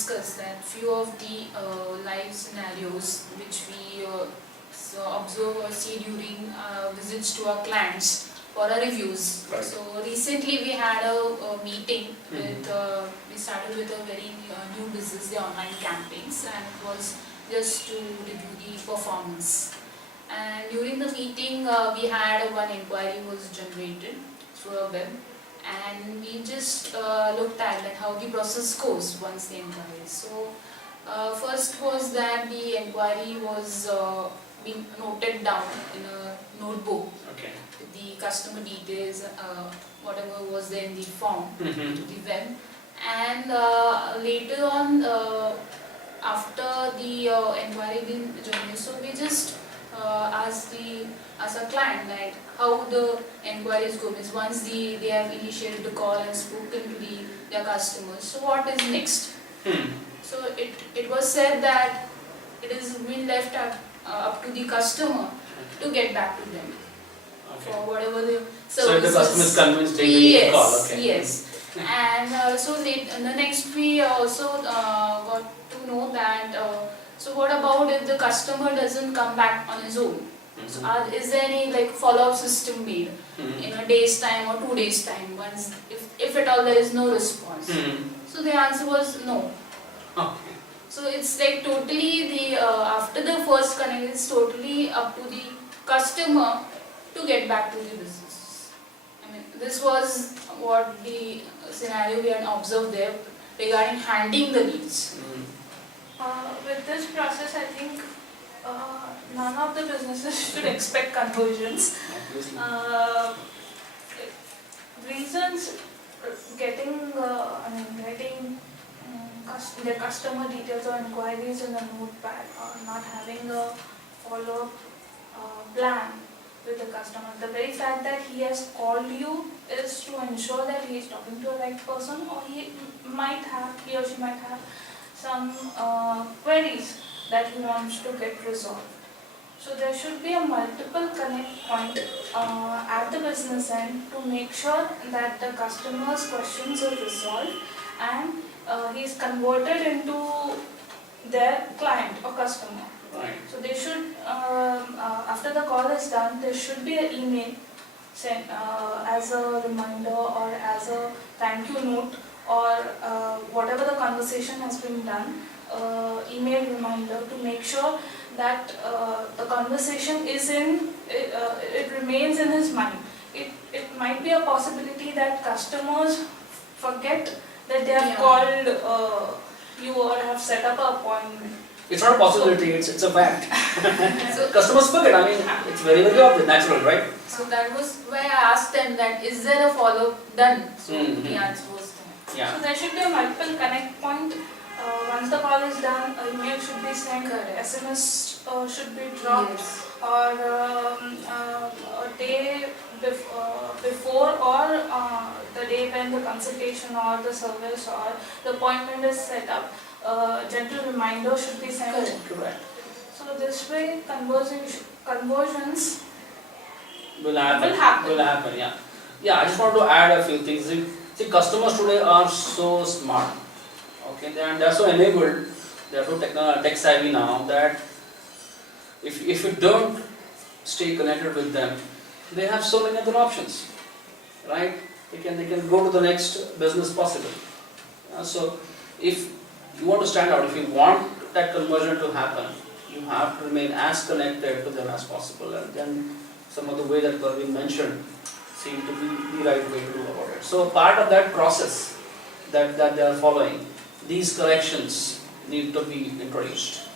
discuss that few of the live scenarios which we observe or see during visits to our clients for our reviews. Right. So recently we had a meeting with, we started with a very new business, the online campaigns, and it was just to review the performance. And during the meeting we had one inquiry was generated through a web, and we just looked at that how the process goes once the inquiry. So first was that the inquiry was being noted down in a notebook, Okay. with the customer details, whatever was there in the form, to the web. And later on, after the inquiry being generated, so we just asked a client that how the inquiry is going. Once they have initiated the call and spoken to their customers, so what is next? So it was said that it is been left up to the customer to get back to them for whatever the services. So if the customer is convinced, they will call. Okay. Yes. And so in the next we also got to know that so what about if the customer doesn't come back on his own? So is there any like follow-up system made in a day's time or 2 days time once if at all there is no response? So the answer was no. Okay. So it's like totally the after the first connect, it's totally up to the customer to get back to the business. I mean, this was what the scenario we had observed there regarding handling the leads. With this process, I think none of the businesses should expect conversions. Reasons getting their customer details or inquiries in a notepad, or not having a follow-up plan with the customer. The very fact that he has called you is to ensure that he is talking to a right person, or he or she might have some queries that he wants to get resolved. So there should be a multiple connect point at the business end to make sure that the customer's questions are resolved and he is converted into their client or customer. Right. So they should, after the call is done, there should be an email sent as a reminder or as a thank you note, or whatever the conversation has been done, email reminder to make sure that the conversation is it remains in his mind. It might be a possibility that customers forget that they have called you or have set up an appointment. It's not a possibility, it's a fact. So customers forget, I mean, it's very, very obvious, natural, right? So that was why I asked them that is there a follow-up done? So the answer was no. Yeah. So there should be a multiple connect point. Once the call is done, email should be sent, SMS should be dropped, or a day before, or the day when the consultation or the service or the appointment is set up, gentle reminder should be sent. Correct. So this way conversions Will happen. Will happen. Yeah. Yeah, I just want to add a few things. See, customers today are so smart. Okay, they are so enabled, they are so tech savvy now that if you don't stay connected with them, they have so many other options, right? They can go to the next business possible. So if you want to stand out, if you want that conversion to happen, you have to remain as connected to them as possible, and then some of the way that Parveen mentioned seem to be the right way to do about it. So part of that process that they are following, these corrections need to be introduced.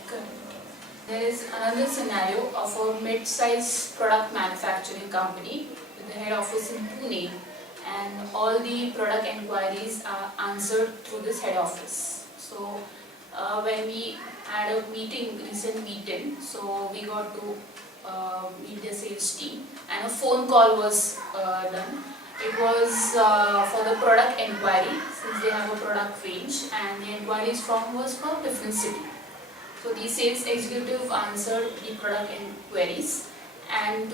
There is another scenario of a mid-sized product manufacturing company with the head office in Pune, and all the product inquiries are answered through this head office. So when we had a recent meeting, so we got to meet the sales team, and a phone call was done. It was for the product inquiry, since they have a product range, and the inquiries was from different city. So the sales executive answered the product inquiries, and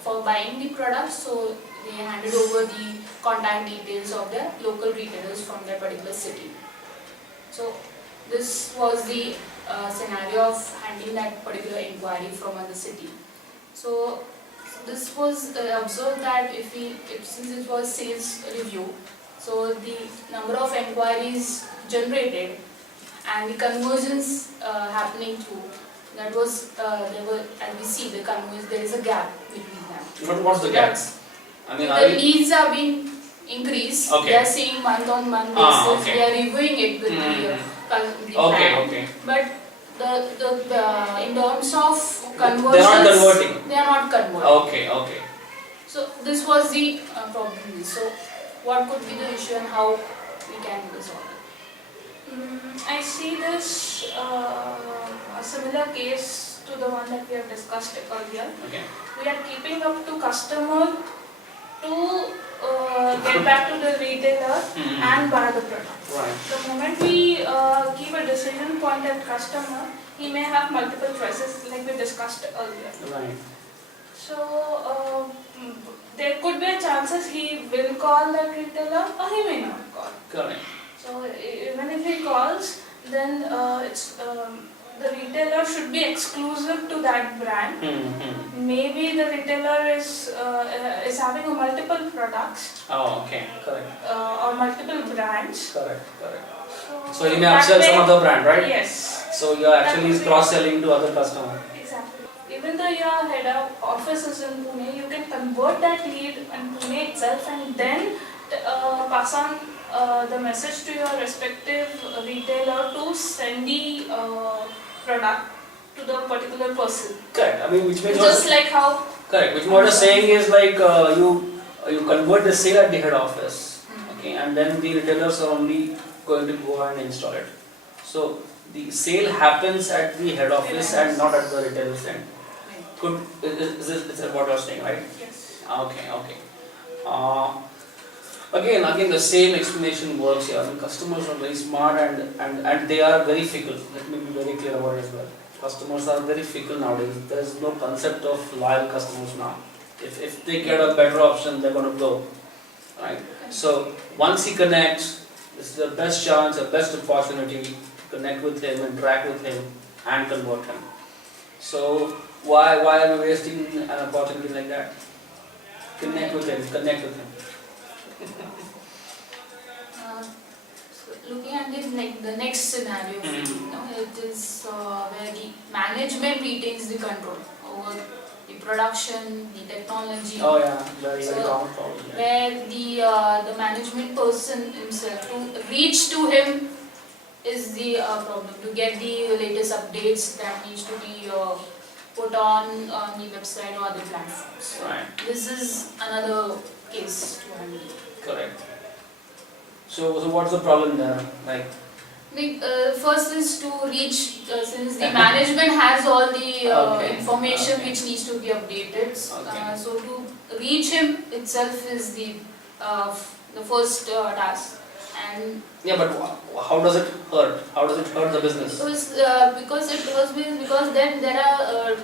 for buying the products, so they handed over the contact details of the local retailers from that particular city. So this was the scenario of handling that particular inquiry from another city. So this was observed that since it was sales review, so the number of inquiries generated and the conversions happening through, that was there were, as we see the conversions, there is a gap between them. But what's the gap? I mean, The leads are being increased. Okay. They are seeing month on month basis. Okay. They are reviewing it with the plan. Okay. But the in terms of conversions, They are not converting. They are not converting. Okay. So this was the problem. So what could be the issue and how we can resolve it? I see this a similar case to the one that we have discussed earlier. Okay. We are keeping up to customer to get back to the retailer and buy the product. Right. The moment we keep a decision point at customer, he may have multiple choices like we discussed earlier. Right. So there could be a chances he will call that retailer or he may not call. Correct. So even if he calls, then it's the retailer should be exclusive to that brand. Maybe the retailer is having a multiple products Oh, okay. Correct. or multiple brands. Correct. So he may upsell some other brand, right? Yes. So you are actually cross-selling to other customers. Exactly. Even though your head of office is in Pune, you can convert that lead in Pune itself and then pass on the message to your respective retailer to send the product to the particular person. Correct. I mean, which means Just like how. correct. Which what you're saying is like you convert the sale at the head office, okay, and then the retailers are only going to go and install it. So the sale happens at the head office and not at the retailer's end. Is that what you're saying, right? Yes. Okay. Again, the same explanation works here. I mean, customers are very smart and they are very fickle. Let me be very clear about it as well. Customers are very fickle nowadays. There is no concept of loyal customers now. If they get a better option, they're going to go. Right? So once he connects, this is the best chance, the best opportunity to connect with him, interact with him, and convert him. So why are we wasting an opportunity like that? Connect with him. Looking at the next scenario, it is where the management retains the control over the production, the technology. Oh yeah, very So, common problem. Yeah. Where the management person himself, to reach to him is the problem, to get the latest updates that needs to be put on the website or other platforms. Right. This is another case to handle. Correct. So what's the problem there? Like, first is to reach, since the management has all the information which needs to be updated. So to reach him itself is the first task. And yeah, but how does it hurt? How does it hurt the business? Because then there are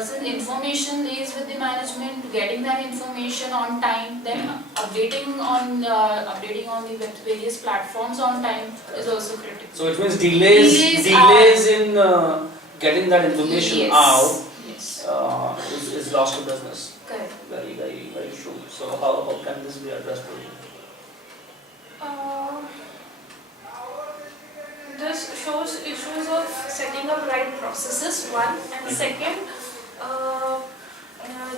since information is with the management, getting that information on time, then updating on the various platforms on time is also critical. So it means delays in getting that information out is lost to business. Correct. Very true. So how can this be addressed? This shows issues of setting up right processes, one, and second,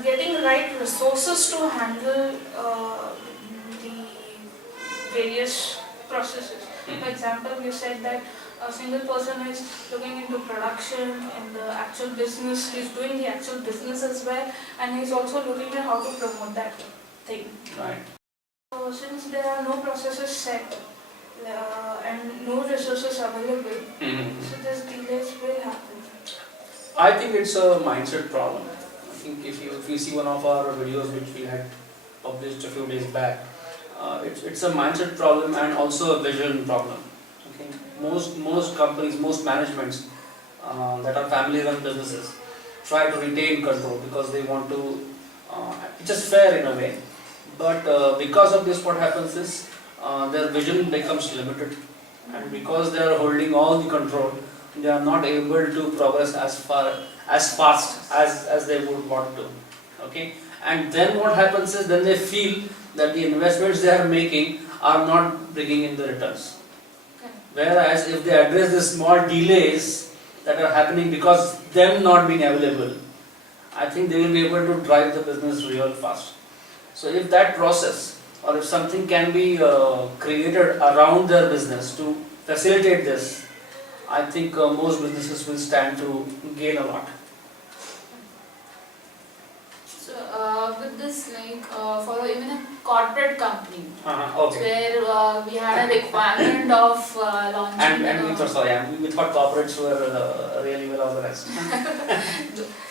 getting right resources to handle the various processes. For example, you said that a single person is looking into production and the actual business, he's doing the actual business as well, and he's also looking at how to promote that thing. Right. So since there are no processes set and no resources available, so these delays will happen. I think it's a mindset problem. I think if you see one of our videos which we had published a few days back, it's a mindset problem and also a vision problem. Okay, most companies, most managements that are family-run businesses try to retain control because they want to. It's just fair in a way, but because of this, what happens is their vision becomes limited. and because they are holding all the control, they are not able to progress as fast as they would want to. Okay, and then what happens is then they feel that the investments they are making are not bringing in the returns. Whereas if they address the small delays that are happening because them not being available, I think they will be able to drive the business real fast. So if that process or if something can be created around their business to facilitate this, I think most businesses will stand to gain a lot. So with this, for even a corporate company, Okay. where we had a requirement of launching. And we thought corporates were really well organized.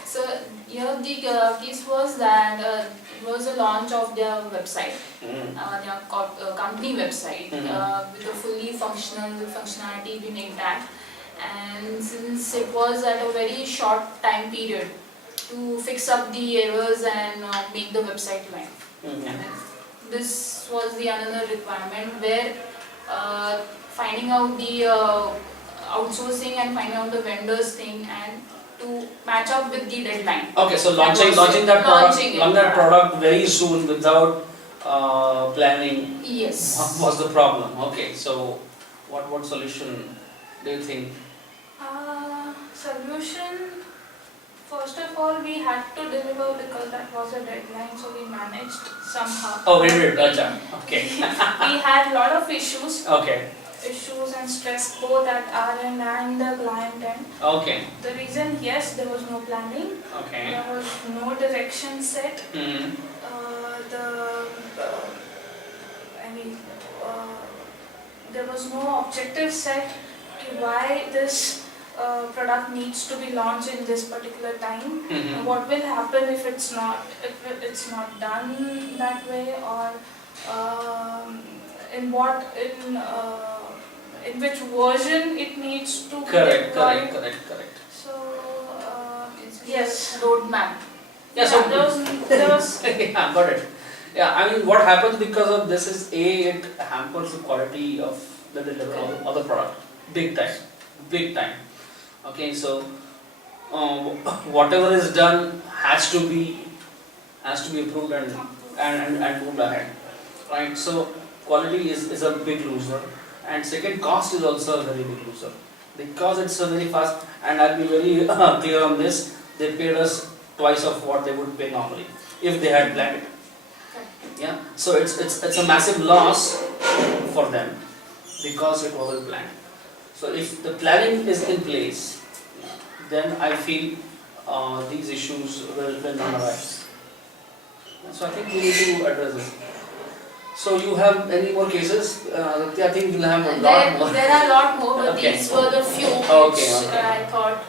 So here the case was that it was a launch of their website, their company website, with a fully functionality being intact. And since it was at a very short time period to fix up the errors and make the website live. And this was the another requirement where finding out the outsourcing and finding out the vendors thing and to match up with the deadline. Okay, so launching that product very soon without planning. Yes. Was the problem. Okay, so what solution do you think? Solution, first of all, we had to deliver because that was a deadline, so we managed somehow. Oh, we did. Acha. Okay. We had a lot of issues Okay. and stress both at our end and the client end. Okay. The reason, yes, there was no planning, Okay. there was no direction set. Mm-hmm. There was no objective set to why this product needs to be launched in this particular time. Mm-hmm. What will happen if it's not done that way, or in which version it needs to be Correct. deployed. So Yes, roadmap. Yeah, so there was yeah, got it. Yeah, I mean, what happens because of this is it hampers the quality of the delivery of the product, big time. Okay, so whatever is done has to be approved and moved ahead, right? So quality is a big loser, and second, cost is also a very big loser because it's a very fast. And I'll be very clear on this. They paid us twice of what they would pay normally if they had planned it. Yeah, so it's a massive loss for them because it wasn't planned. So if the planning is in place, then I feel these issues will not arise. So I think we need to address this. So you have any more cases? I think you'll have a lot more. There are a lot more, but Okay. these were the few Okay. which I thought.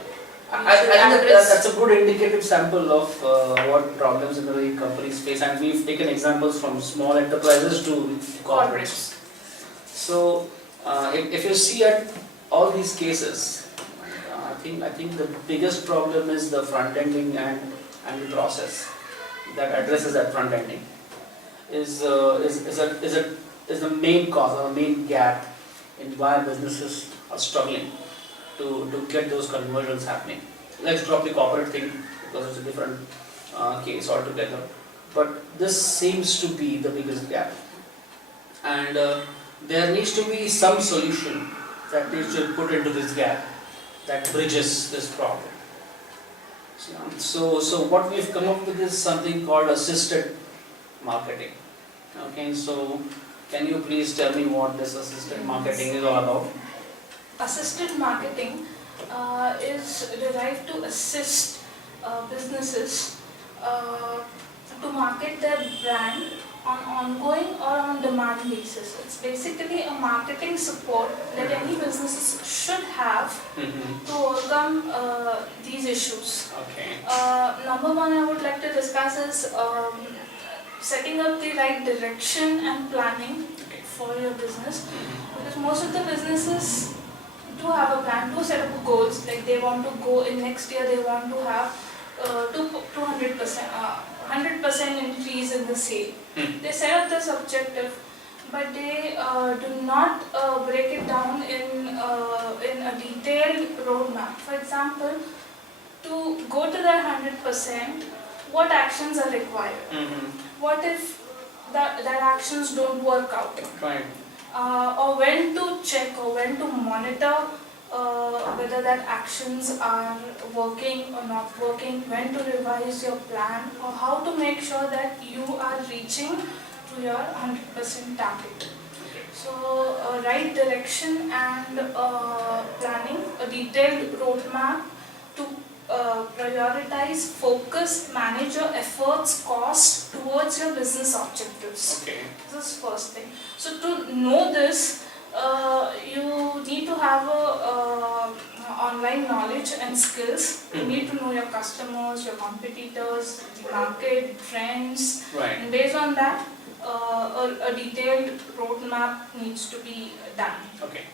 I think that's a good indicative sample of what problems generally companies face, and we've taken examples from small enterprises to corporates. So if you see at all these cases, I think the biggest problem is the front ending and the process that addresses that front ending is the main cause or the main gap in why businesses are struggling to get those conversions happening. Let's drop the corporate thing because it's a different case altogether. But this seems to be the biggest gap. And there needs to be some solution that needs to be put into this gap that bridges this problem. So what we've come up with is something called assisted marketing. Okay, so can you please tell me what this assisted marketing is all about? assisted marketing is derived to assist businesses to market their brand on ongoing or on demand basis. It's basically a marketing support that any businesses should have to overcome these issues. Okay. Number one I would like to discuss is setting up the right direction and planning for your business, because most of the businesses do have a plan, do set up goals, like they want to go in next year, they want to have 100% increase in the sale. They set up this objective, but they do not break it down in a detailed roadmap. For example, to go to that 100%, what actions are required? What if that actions don't work out? Right. Or when to check or when to monitor whether that actions are working or not working, when to revise your plan, or how to make sure that you are reaching to your 100% target. So, right direction and planning, a detailed roadmap to prioritize, focus, manage your efforts, cost towards your business objectives. Okay. This is first thing. So to know this, you need to have online knowledge and skills. You need to know your customers, your competitors, the market, trends, Right. and based on that, a detailed roadmap needs to be done. Okay.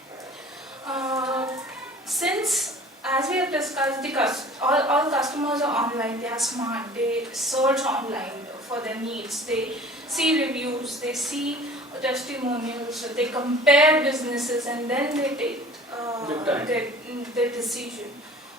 Since, as we have discussed, all customers are online, they are smart, they search online for their needs, they see reviews, they see testimonials, they compare businesses, and then they take their decision.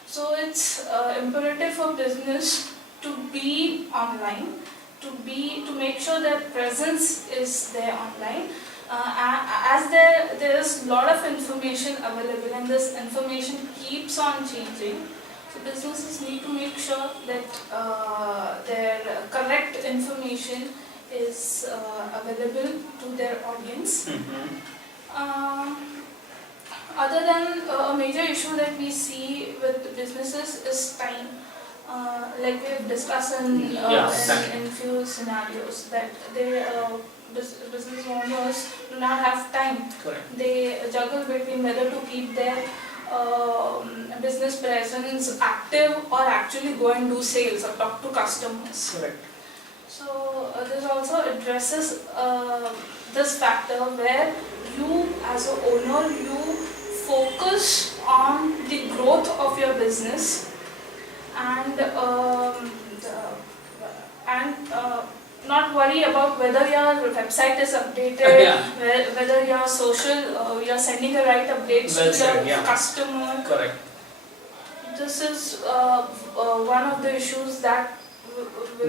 So it's imperative for business to be online, to make sure that presence is there online. As there is a lot of information available, and this information keeps on changing, so businesses need to make sure that their correct information is available to their audience. Other than a major issue that we see with businesses is time. Like we have discussed in few scenarios, that business owners do not have time. Correct. They juggle between whether to keep their business presence active or actually go and do sales or talk to customers. Correct. So this also addresses this factor where you as an owner, you focus on the growth of your business and not worry about whether your website is updated, whether your social, you're sending the right updates to your customer. Correct. This is one of the issues that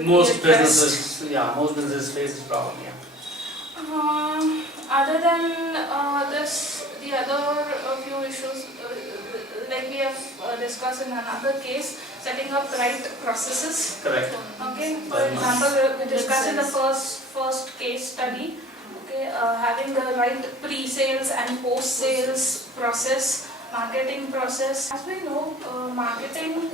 most businesses face this problem. Other than this, the other few issues, like we have discussed in another case, setting up right processes. Correct. Okay. For example, we discussed in the first case study. Okay, having the right pre-sales and post-sales process, marketing process. As we know, marketing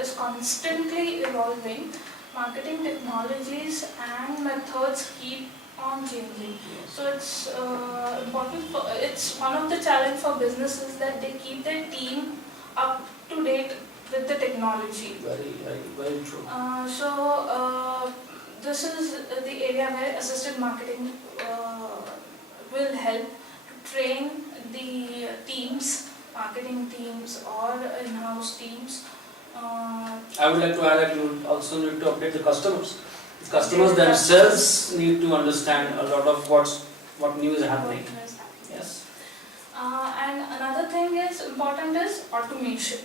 is constantly evolving. Marketing technologies and methods keep on changing. So it's important. It's one of the challenge for businesses that they keep their team up to date with the technology. Very true. This is the area where assisted marketing will help to train the teams, marketing teams or in-house teams. I would like to add that you also need to update the customers. The customers themselves need to understand a lot of what new is happening. Yes. And another thing is important is automation.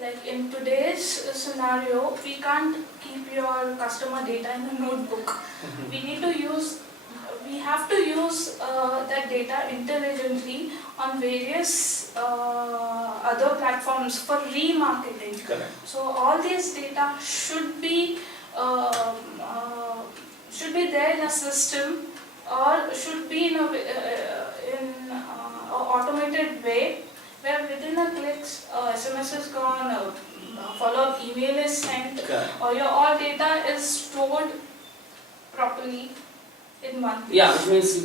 Like in today's scenario, we can't keep your customer data in a notebook. We have to use that data intelligently on various other platforms for remarketing. Correct. So all these data should be there in a system, or should be in an automated way, where within a click, SMS is gone, follow-up email is sent, or your all data is stored properly in one place. Yeah, which means you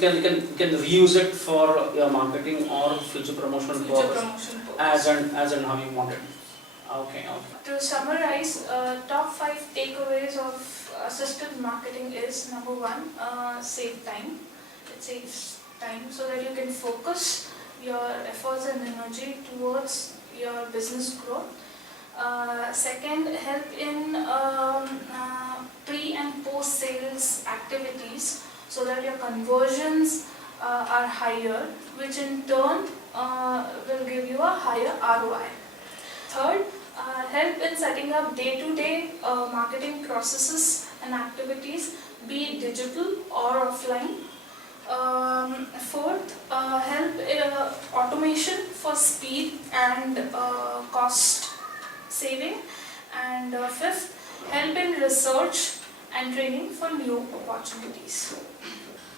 can reuse it for your marketing or future promotion purpose as and how you want it. Okay. To summarize, top 5 takeaways of assisted marketing is: number 1, save time. It saves time so that you can focus your efforts and energy towards your business growth. Second, help in pre and post sales activities so that your conversions are higher, which in turn will give you a higher ROI. Third, help in setting up day-to-day marketing processes and activities, be it digital or offline. Fourth, help automation for speed and cost saving. And fifth, help in research and training for new opportunities.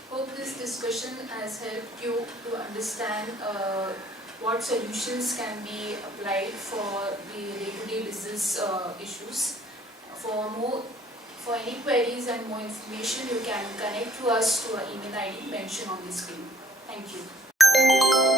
Hope this discussion has helped you to understand what solutions can be applied for the day-to-day business issues. For any queries and more information, you can connect to us to our email ID mentioned on the screen. Thank you.